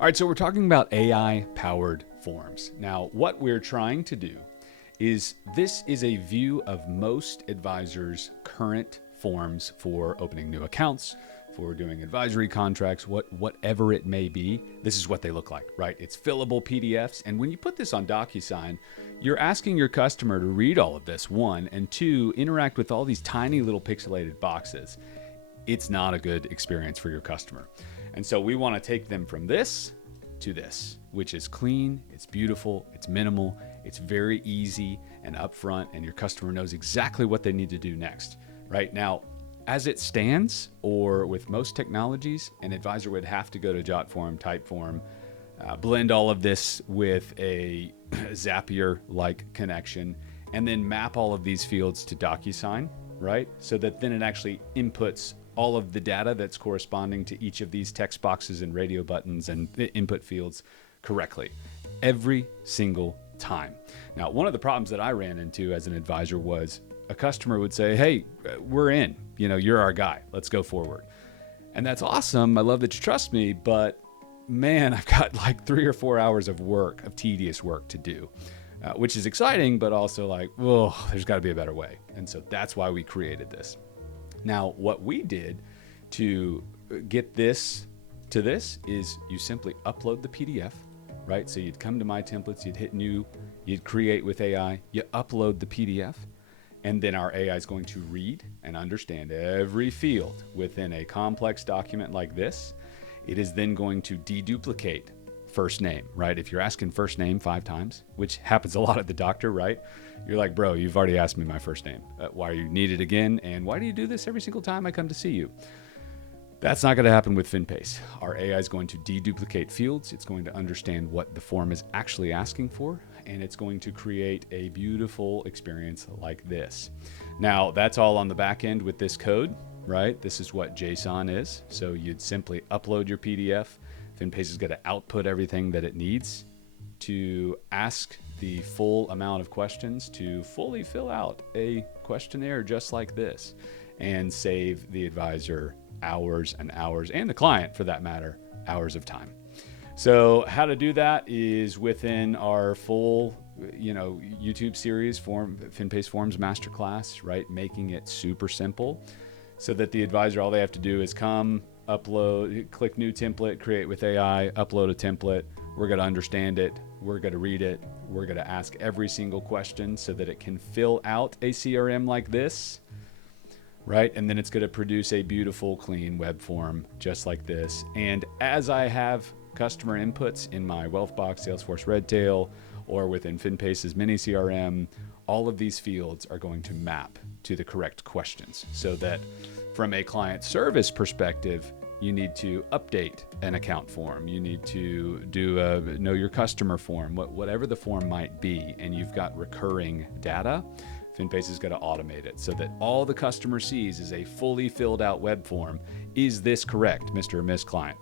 All right, so we're talking about AI-powered forms. Now, what we're trying to do is this is a view of most advisors' current forms for opening new accounts, for doing advisory contracts, whatever it may be. This is what they look like, right? It's fillable PDFs. And when you put this on DocuSign, you're asking your customer to read all of this, one, and two, interact with all these tiny little pixelated boxes. It's not a good experience for your customer. And so we want to take them from this to this, which is clean, it's beautiful, it's minimal, it's very easy and upfront, and your customer knows exactly what they need to do next. Right now, as it stands, or with most technologies, an advisor would have to go to JotForm, Typeform, blend all of this with a Zapier-like connection, and then map all of these fields to DocuSign, right? So that then it actually inputs all of the data that's corresponding to each of these text boxes and radio buttons and input fields correctly every single time. Now, one of the problems that I ran into as an advisor was a customer would say, hey, we're in, you're our guy, let's go forward. And that's awesome. I love that you trust me, but man, I've got like 3 or 4 hours of work, of tedious work to do, which is exciting, but also like, oh, there's got to be a better way. And so that's why we created this. Now, what we did to get this to this is you simply upload the PDF, right? So you'd come to My Templates, you'd hit New, you'd create with AI, you upload the PDF, and then our AI is going to read and understand every field within a complex document like this. It is then going to deduplicate first name, right? If you're asking first name 5 times, which happens a lot at the doctor, right? You're like, bro, you've already asked me my first name. Why are you needed again? And why do you do this every single time I come to see you? That's not going to happen with Finpace. Our AI is going to deduplicate fields. It's going to understand what the form is actually asking for, and it's going to create a beautiful experience like this. Now, that's all on the back end with this code, right? This is what JSON is. So you'd simply upload your PDF. Finpace is going to output everything that it needs to ask the full amount of questions to fully fill out a questionnaire just like this and save the advisor hours and hours, and the client for that matter, hours of time. So how to do that is within our full YouTube series, Finpace Forms Masterclass, right? Making it super simple so that the advisor, all they have to do is come, upload, click new template, create with AI, upload a template. We're going to understand it. We're going to read it. We're going to ask every single question so that it can fill out a CRM like this, right? And then it's going to produce a beautiful, clean web form just like this. And as I have customer inputs in my Wealthbox, Salesforce Redtail, or within Finpace's mini CRM, all of these fields are going to map to the correct questions so that from a client service perspective, you need to update an account form. You need to do a know your customer form, whatever the form might be, and you've got recurring data. Finpace is going to automate it so that all the customer sees is a fully filled out web form. Is this correct, Mr. or Miss Client?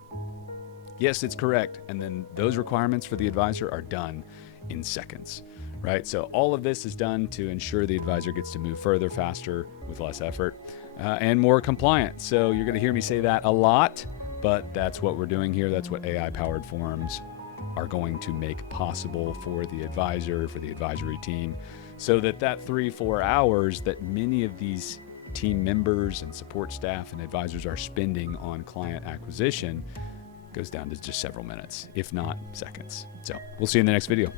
Yes, it's correct. And then those requirements for the advisor are done in seconds, right? So all of this is done to ensure the advisor gets to move further, faster, with less effort, and more compliant. So you're going to hear me say that a lot, but that's what we're doing here. That's what AI-powered forms are going to make possible for the advisor, for the advisory team, so that 3-4 hours that many of these team members and support staff and advisors are spending on client acquisition goes down to just several minutes, if not seconds. So we'll see you in the next video.